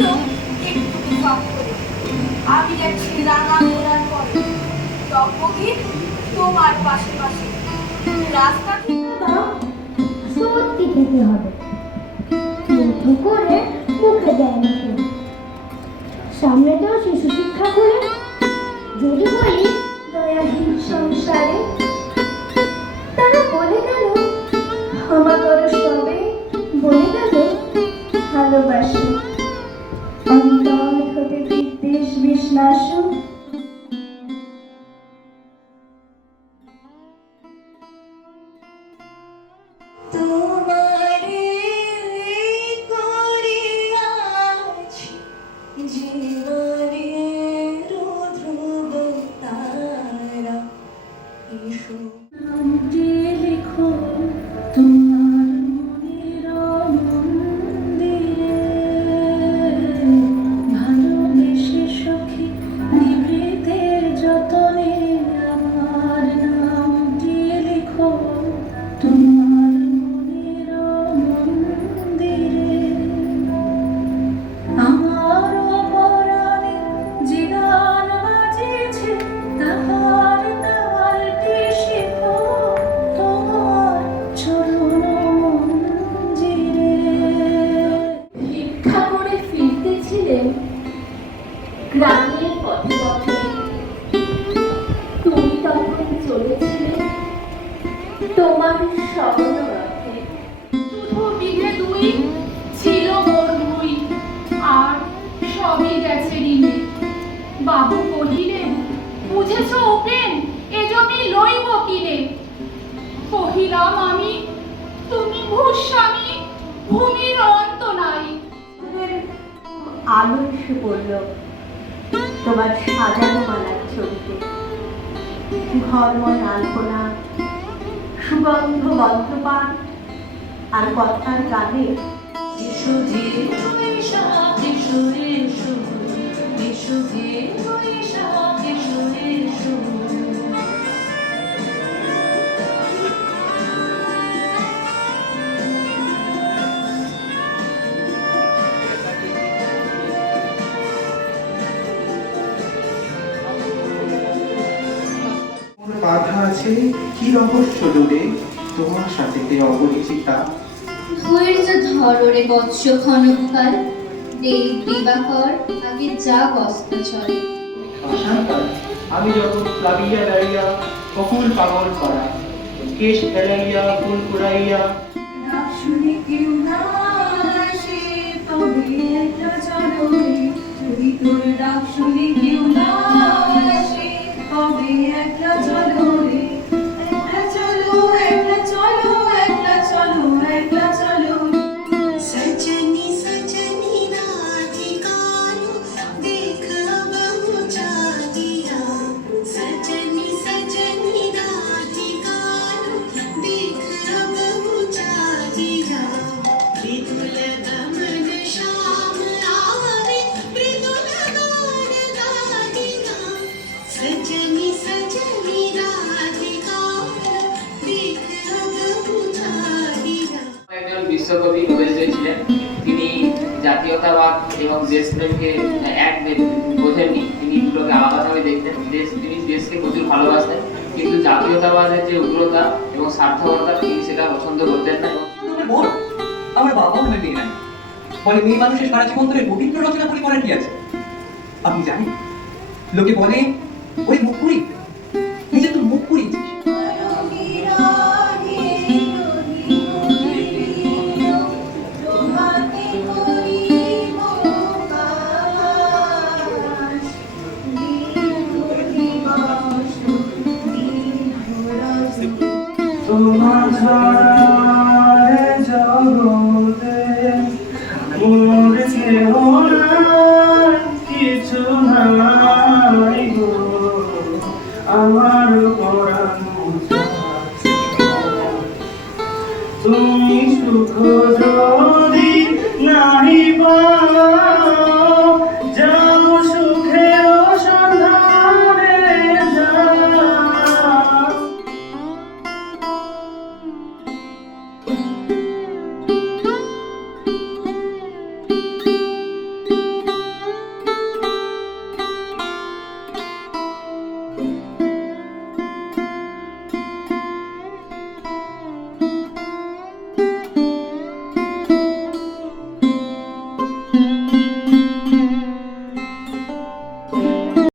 এলো একটু ফাঁক করে। আমি যাচ্ছি রাঙা ঘোড়ার পরে, টকবগির তোমার পাশে পাশে। রাস্তা থেকে সত্যি খেতে হবে, মুঠো করে মুখে দেয় না কেউ। সামনে তো শিশু শিক্ষা করে, যদি বলি দয়াহীন সংসারে, তারা বলে গেল ক্ষমা করো সবে, বলে গেল ভালোবাসে, অন্তর হতে বিদ্বেষ বিষ্ণাস। গ্রামের পথে পথে তুমি তখন চলেছিলে তোমার স্মরণ রথে। শুধু বিঘে দুই ছিল মোর ভুই, আর সবই গেছে ঋণে। বাবু কহিলেন, বুঝেছ উপেন, এ জমি লইব কিনে। কহিলাম আমি, তুমি ভূস্বামী, ভূমির অন্ত নাই। আলো এসে পড়ল তোমার সাজানো মালার ছবিতে, ঘরময় আলপনা, সুগন্ধ বন্ধপান আর কথার গানে। বাধা আছে কি রহস্য দূরে, তোমার সাথে অপরিচিতা। ধৈর্য ধরো রে বৎস ক্ষণকাল, দেই দিবাকর আগে যা গস্ত চলে। আশাকাল আমি যখন প্লাবিয়া দাঁড়িয়া কখন পাগল করা, কেশ ফেলাইয়া ফুল কুড়াইয়া। শুনে কেউ না আসে, তবে একটা চলো রে, যদি তোর ডাক শুনে কেউ না আসে, তবে একটা চলো রে, একটা চলো, একটা চলো, একটা চলো, একটা চলো। सजनी सजनी राधिकानु देख अब मुझा दिया, सजनी सजनी राधिकानु देख अब मुझा दिया। मृदुल दमन श्याम आवे, मृदुल गान गादिया, सजनी सजनी राधिकानु देख अब मुझा दिया। একজন বিশ্বকবি নোবেল পেয়েছিলেন। তিনি জাতীয়তাবাদ এবং দেশপ্রেমকে এক বোঝেননি, তিনি দুটোকে আলাদাভাবে দেখতেন। তিনি দেশকে প্রচুর ভালোবাসতেন, কিন্তু জাতীয়তাবাদের যে উগ্রতা এবং স্বার্থপরতা তিনি সেটা পছন্দ করতেন না। আমার বাবাও নামে মেয়ে নাই, বলে মেয়ে মানুষের সারা জীবন ধরে রবীন্দ্র রচনা করে করার কি আছে। আপনি জানেন, লোকে বলে ওই মুখ পুরি